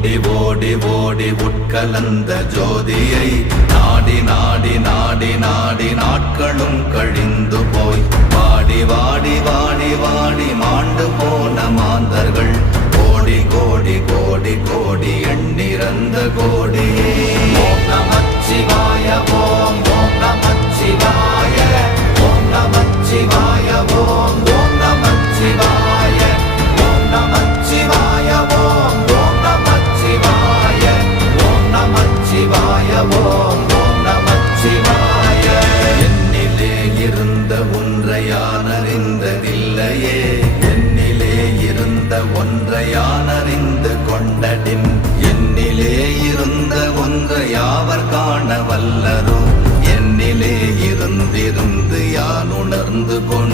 ஓடி ஓடி ஓடி உட்கலந்த ஜோதியை நாடி நாடி நாடி நாடி நாட்களும் கழிந்து போய் வாடி வாடி வாடி வாடி மாண்டு போன மாந்தர்கள் கோடி கோடி கோடி கோடி எண்ணிறந்த கோடி. ஓம் நமச்சிவாய ஓம் ஓம் நமச்சிவாய ஓம் நமச்சிவாய ஓம் ஓம் நமச்சிவாய ஓம் நமச்சிவாய ஓம் ஓம் நமச்சிவாய ஓம் நமச்சிவாய ஓம் ஓம் நமச்சிவாய. என்னிலே இருந்த ஒன்றை யான் அறிந்ததில்லையே, என்னிலே இருந்த ஒன்றை யான் அறிந்து கொண்டடின், என்னிலே இருந்த ஒன்றை யாவர் காண வல்லரோ, என்னிலே இருந்திருந்து யான் உணர்ந்து கொண்டு